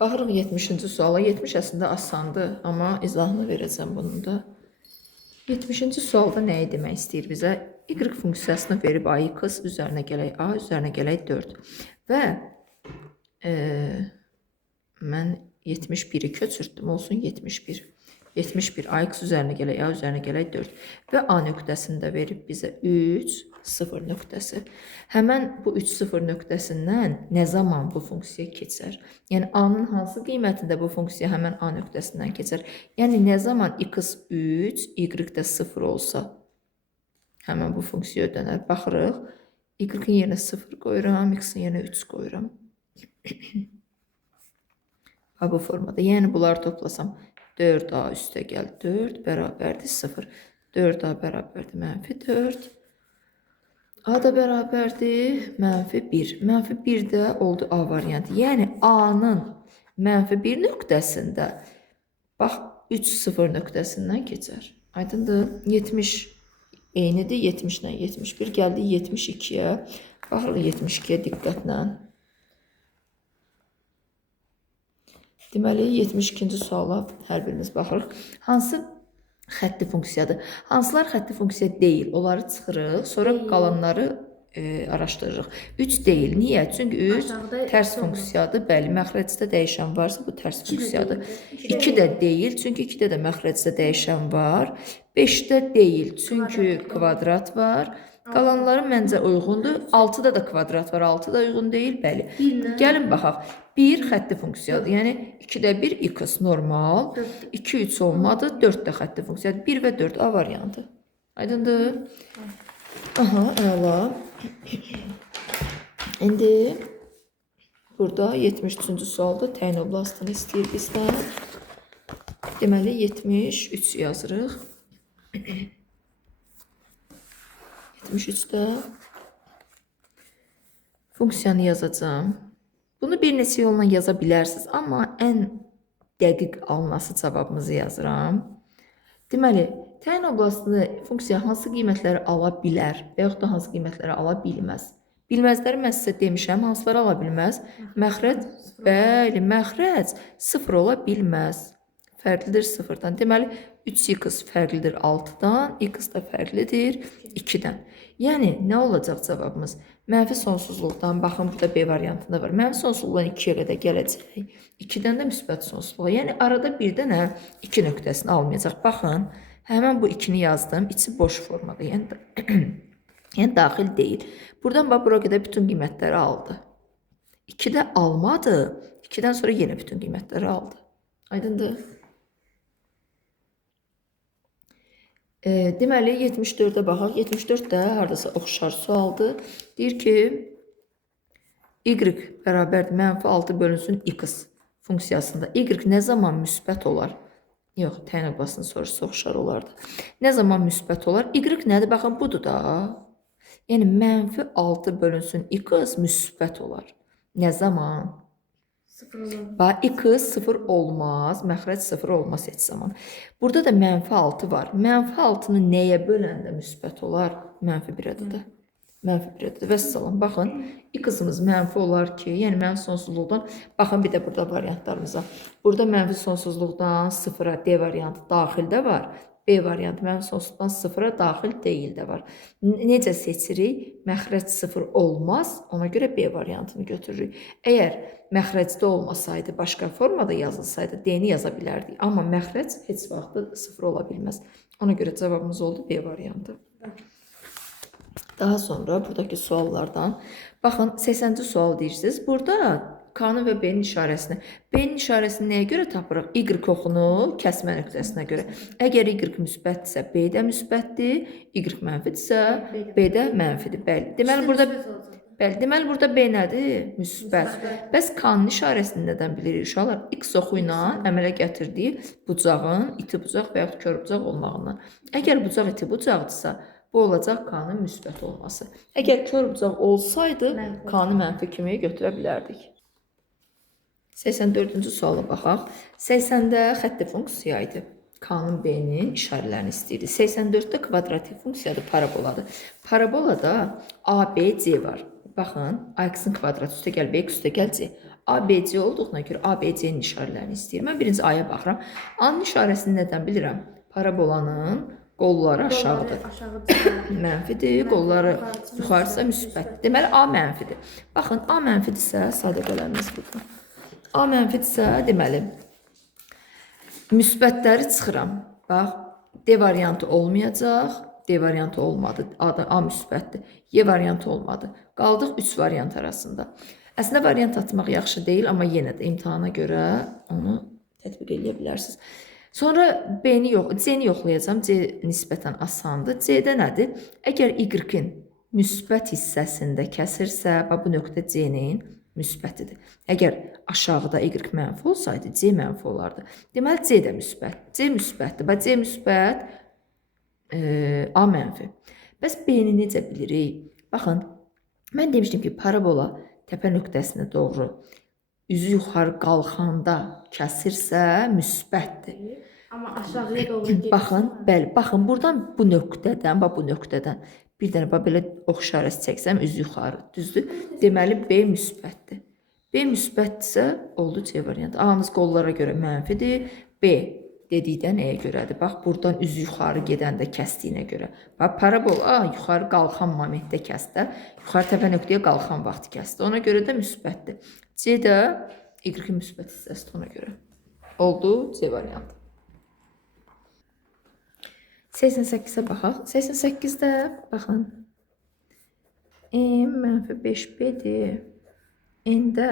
Baxırıq 70-ci suala. 70 əslində asandır, amma izahını verəcəm bunun da. 70-ci sualda nəyi demək istəyir bizə? Y funksiyasını verib AX üzərinə gələk A, üzərinə gələk 4. Və mən 71-i köçürtdüm, olsun 71. 71 AX üzərinə gələk A, üzərinə gələk 4. Və A nöqtəsində verib bizə 3, 0 nöqtəsi. Həmən bu 3, 0 nöqtəsindən nə zaman bu funksiya keçər? Yəni A-nın hansı qiymətində bu funksiya həmən A nöqtəsindən keçər? Yəni nə zaman x 3, y də 0 olsa həmən bu funksiya ödənər. Baxırıq. Y-in yerinə 0 qoyuram, x-in yerinə 3 qoyuram. Bu formada. Yəni bunları toplasam 4a üstə gəl 4 bərabərdir 0. 4a bərabərdir mənfi 4. A da bərabərdir mənfi 1. Mənfi 1 də oldu A variantı. Yəni A-nın mənfi 1 nöqtəsində bax 3, 0 nöqtəsindən keçər. Aydındır. 70 eynidir. 70 ilə 71 gəldi 72-yə. Baxırıq 72-yə diqqətlə. Deməli, 72-ci suala hər birimiz baxırıq. Hansı xətti funksiyadır? Hansılar xətti funksiya deyil? Onları çıxırıq, sonra qalanları araşdırırıq. 3 deyil. Niyə? Çünki 3 tərs funksiyadır. Bəli, məxrəcdə dəyişən varsa bu tərs funksiyadır. 2 də deyil. Çünki 2-də də məxrəcdə dəyişən var. 5-də deyil. Çünki kvadrat var. Qalanları məncə uyğundur. 6-da da kvadrat var. 6 da uyğun deyil. Bəli. Gəlin baxaq. 1 xətti funksiyadır. Yəni 2-də 1 x normal. 2, 3 olmadı. 4 də xətti funksiyadır. 1 və 4 A variantı. Aydındır? Aha, əla. İndi burada 73-cü sualda təyin oblastını istəyir bizdən. Deməli 73 yazırıq. 73-də funksiyanı yazacağım. Bunu bir neçə yolla yaza bilərsiniz, amma ən dəqiq alınası cavabımızı yazıram. Deməli, təyin oblastını funksiya hansı qiymətləri ala bilər və yaxud da hansı qiymətləri ala bilməz? Bilməzləri mən sizə demişəm, hansıları ala bilməz? Məxrəc, bəli, məxrəc 0 ola bilməz. Fərqlidir 0-dan. Deməli, 3x fərqlidir 6-dan, x da fərqlidir 2-dən. Yəni, nə olacaq cavabımız? Mənfi sonsuzluqdan, baxın, burada B variantında var. Mənfi sonsuzluqdan 2-yə qədər gələcək. 2-dən də müsbət sonsuzluğa. Yəni, arada bir dənə 2 nöqtəsini almayacaq. Baxın, həmən bu 2-ni yazdım. İçi boş formada. Yəni, daxil deyil. Buradan bax, bura qədər bütün qiymətləri aldı. 2-də almadı. 2-dən sonra yenə bütün qiymətləri aldı. Aydındır? Deməli, 74-də baxaq. 74 də haradasa oxşar sualdır. Deyir ki, y bərabərdir mənfi 6 bölünsün x funksiyasında. Y nə zaman müsbət olar? Yox, təyin oblastını soruşsa oxşar olardı. Nə zaman müsbət olar? Y nədir? Baxın, budur da. Yəni, mənfi 6 bölünsün x müsbət olar. Nə zaman? Bax, x 0 olmaz, məxrəc 0 olmaz heç zaman. Burada da mənfi 6 var. Mənfi 6-nı nəyə böləndə müsbət olar? Mənfi 1-ədir də. Mənfi 1-ədir. Vəssalam, baxın, x-ımız mənfi olar ki, yəni mənfi sonsuzluqdan, baxın bir də burada variantlarımıza. Burada mənfi sonsuzluqdan 0-a D variantı daxildə var. B variantı mənfi sonsuzluqdan 0-a daxil deyil də var. Necə seçirik? Məxrəc 0 olmaz, ona görə B variantını götürürük. Əgər məxrəcdə olmasaydı, başqa formada yazılsaydı, D-ni yaza bilərdik. Amma məxrəc heç vaxt 0 ola bilməz. Ona görə cavabımız oldu B variantı. Daha sonra buradakı suallardan, baxın, 80-ci sual deyirsiniz. Burada K-nın və B-nin işarəsini. B-nin işarəsini nəyə görə tapırıq? Y oxunu kəsmə nöqtəsinə görə. Əgər Y müsbətdirsə, B də müsbətdir. Y mənfidirsə, B də mənfidir. Bəli. Deməli, burada B nədir? Müsbət. Bəs K-nın işarəsini nədən bilirik uşaqlar? X oxu ilə əmələ gətirdiyi bucağın iti bucaq və yaxud kör bucaq olmağından. Əgər bucaq iti bucaqdırsa, bu olacaq K-nın müsbət olması. Əgər kör bucaq olsaydı, K-nı mənfi kimi götürə bilərdik. 84-cü suala baxaq. 80-də xətti funksiya idi. K-nın B-nin işarələrini istəyirdi. 84-də kvadratik funksiyadır, paraboladır. Parabolada A, B, C var. Baxın, AX-ın kvadratı üstə gəl, BX üstə gəl, C. ABC olduğuna görə ABC-nin işarələrini istəyir. Mən birinci A-ya baxıram. A-nın işarəsini nədən bilirəm? Parabolanın qolları aşağıdır. Mənfidir, qolları yuxarısa müsbətdir. Deməli, A mənfidir. Baxın, A mənfidirsə, sadəqələrimiz burada. A mənfidirsə, deməli, müsbətləri çıxıram. Bax, D variantı olmayacaq. D variantı olmadı. A müsbətdir. Y variantı olmadı. Qaldıq 3 variant arasında. Əslində variant atmaq yaxşı deyil, amma yenə də imtahana görə onu tətbiq edə bilərsiniz. Sonra C-ni yoxlayacağam. C nisbətən asandır. C-də nədir? Əgər Y-in müsbət hissəsində kəsirsə, bu nöqtə C-nin müsbətidir. Əgər aşağıda Y mənfi olsaydı, C mənfi olardı. Deməli, C də müsbət. C müsbətdir. C müsbət, A mənfi. Bəs B-ni necə bilirik? Baxın, mən demişdim ki, parabola təpə nöqtəsinə doğru üzü yuxarı qalxanda kəsirsə müsbətdir. Amma aşağıya doğru gedirsə. Baxın, bəli, baxın, buradan bu nöqtədən bir dənə belə ox işarəsi çəksəm üzü yuxarı, düzdür? Deməli, B müsbətdir. B müsbətdirsə, oldu C variantı. A-mız qollara görə mənfidir. B dedikdən nəyə görədir? Bax, buradan üzü yuxarı gedəndə kəsdiyinə görə. Bax, parabola yuxarı qalxan momentdə kəsdə, yuxarı təpə nöqtəyə qalxan vaxtı kəsdi. Ona görə də müsbətdir. C də Y-in müsbət hissəsidir ona görə. Oldu C variantı. 88-ə baxaq. 88-də baxın. M mənfi 5B-dir. N-də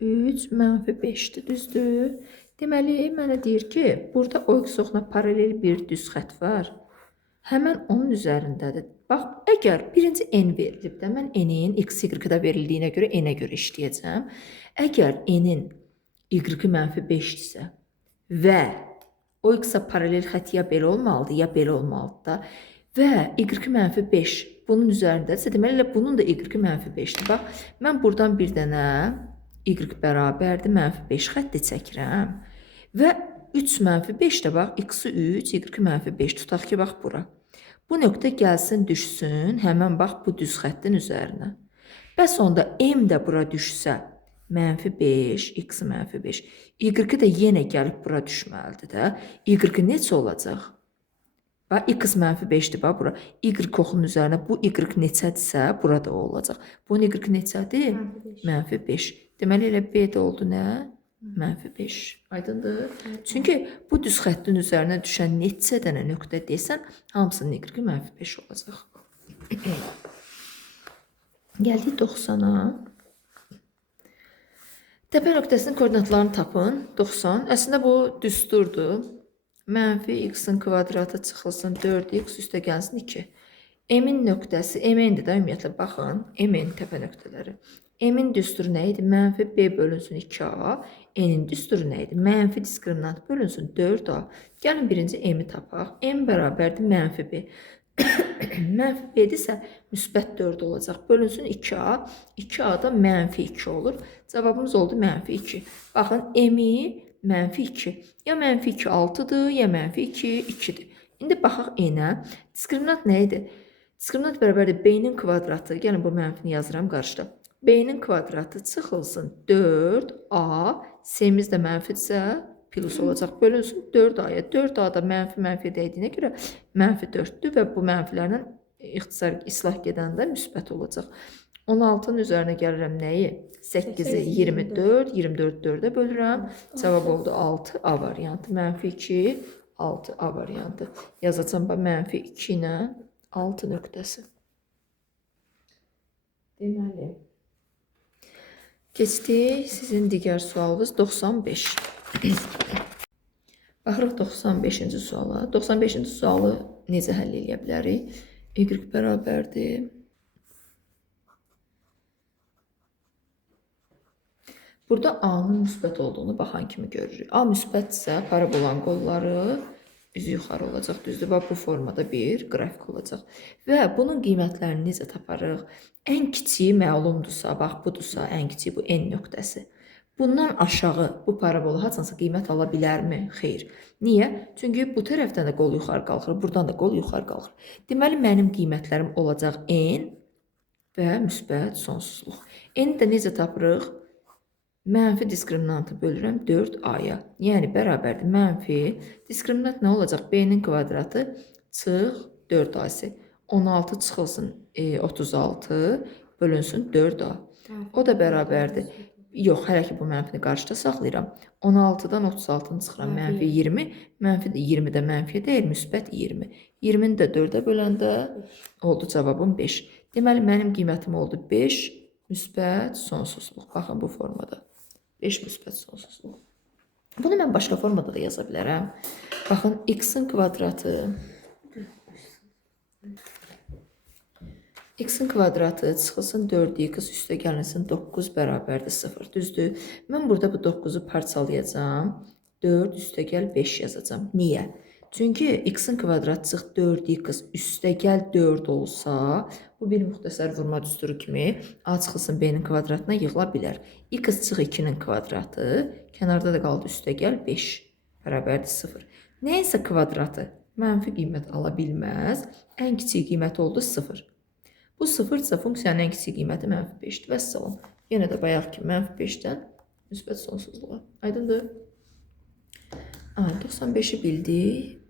3 mənfi 5-dir, düzdür? Deməli, mənə deyir ki, burada OX-oxuna paralel bir düz xət var. Həmən onun üzərindədir. Bax, əgər birinci N verilib də, mən N-in X-Y-da verildiyinə görə N-ə görə işləyəcəm. Əgər N-in Y-i mənfi 5-dirsə və OX-a paralel xət ya belə olmalıdır, ya belə olmalıdır da və Y-i mənfi 5 bunun üzərindədirsə, deməli, bunun da Y-i mənfi 5-dir. Bax, mən buradan bir dənə Y bərabərdir, mənfi 5 xətti çəkirəm. Və 3 mənfi 5 də bax, X-i 3, Y-i mənfi 5 tutaq ki, bax bura. Bu nöqtə gəlsin, düşsün, həmən bax bu düz xəttin üzərinə. Bəs onda M də bura düşsə, mənfi 5, X-i mənfi 5. Y-i də yenə gəlib bura düşməlidir də. Y-i necə olacaq? Bax, X mənfi 5-dir, bax bura. Y-oxunun üzərinə bu Y neçədirsə, burada olacaq. Bunun Y neçədir? Mənfi 5. Deməli, elə B də oldu nə? Mənfi 5. Aydındır? Çünki bu düz xəttin üzərinə düşən neçə dənə nöqtə desən, hamısının Y mənfi 5 olacaq. Gəldik 90-a. Təpə nöqtəsinin koordinatlarını tapın. 90. Əslində bu düsturdur. Mənfi X-in kvadratı çıxılsın 4X üstə gəlsin 2. M-in nöqtəsi, M-indir də ümumiyyətlə, baxın. M-in təpə nöqtələri. M-in düsturu nə idi? Mənfi B bölünsün 2A. N-in düsturu nə idi? Mənfi diskriminant bölünsün 4A. Gəlin birinci M-i tapaq. M bərabərdir mənfi B. Mənfi B-dirsə müsbət 4 olacaq. Bölünsün 2A. 2A da mənfi 2 olur. Cavabımız oldu mənfi 2. Baxın, M-i mənfi 2. Ya mənfi 2 6-dır, ya mənfi 2 2-dir. İndi baxaq N-ə. Diskriminant nə idi? Diskriminant bərabərdir B-nin kvadratı. Gəlin bu mənfini yazıram qarşıda. B-nin kvadratı çıxılsın 4A. S-imiz də mənfidirsə plus olacaq. Bölünsün 4A-ya. 4A da mənfi dəydiyinə görə mənfi 4-dür və bu mənfilərlə ixtisar islah gedəndə müsbət olacaq. 16-nın üzərinə gəlirəm nəyi? 8-i 24, 24 4-ə bölürəm. Cavab oldu 6A variantı. Mənfi 2, 6A variantı. Yazacağım mənfi 2 ilə 6 nöqtəsi. Deməli, keçdik sizin digər sualınız 95. Baxırıq 95-ci suala. 95-ci sualı necə həll edə bilərik? Y bərabərdir. Burada A-nın müsbət olduğunu baxan kimi görürük. A müsbətsə parabolanın qolları üzü yuxarı olacaq, düzdür. Bu formada bir qrafik olacaq. Və bunun qiymətlərini necə taparıq? Ən kiçiyi məlumdursa, bax budursa, ən kiçiyi bu N nöqtəsi. Bundan aşağı bu parabola haçansa qiymət ala bilərmi? Xeyr. Niyə? Çünki bu tərəfdən də qol yuxarı qalxır, buradan da qol yuxarı qalxır. Deməli, mənim qiymətlərim olacaq N və müsbət sonsuzluq. N-i də necə tapırıq? Mənfi diskriminantı bölürəm 4a-ya. Yəni bərabərdir mənfi. Diskriminant nə olacaq? B-nin kvadratı çıx 4a-sı. 16 çıxılsın 36 bölünsün 4a. O da bərabərdir. Yox, hələ ki bu mənfini qarşıda saxlayıram. 16-dan 36-nı çıxıram. Mənfi 20. Mənfi 20 də mənfiyə deyil, müsbət 20. 20-ni də 4-ə böləndə oldu cavabım 5. Deməli, mənim qiymətim oldu 5 müsbət sonsuzluq. Baxın bu formada. 5 müsbət sonsuzluq. Bunu mən başqa formada da yaza bilərəm. Baxın, x-in kvadratı. X-in kvadratı çıxılsın 4x üstə gəlinsin 9 bərabərdir 0. Düzdür? Mən burada bu 9-u parçalayacağam. 4 üstə gəl 5 yazacağam. Niyə? Çünki x-in kvadratı çıx 4x üstə gəl 4 olsa, bu bir müxtəsər vurma düsturu kimi a çıxılsın b-nin kvadratına yığıla bilər. X çıx 2-nin kvadratı, kənarda da qaldı üstə gəl 5 bərabərdir 0. Nəyinsə kvadratı mənfi qiymət ala bilməz. Ən kiçik qiymət oldu 0. Bu 0-dırsa funksiyanın ən kiçik qiyməti mənfi 5-dir. Vəssalam. Yenə də bayaq ki, mənfi 5-dən müsbət sonsuzluğa. Aydındır? 95-i bildik.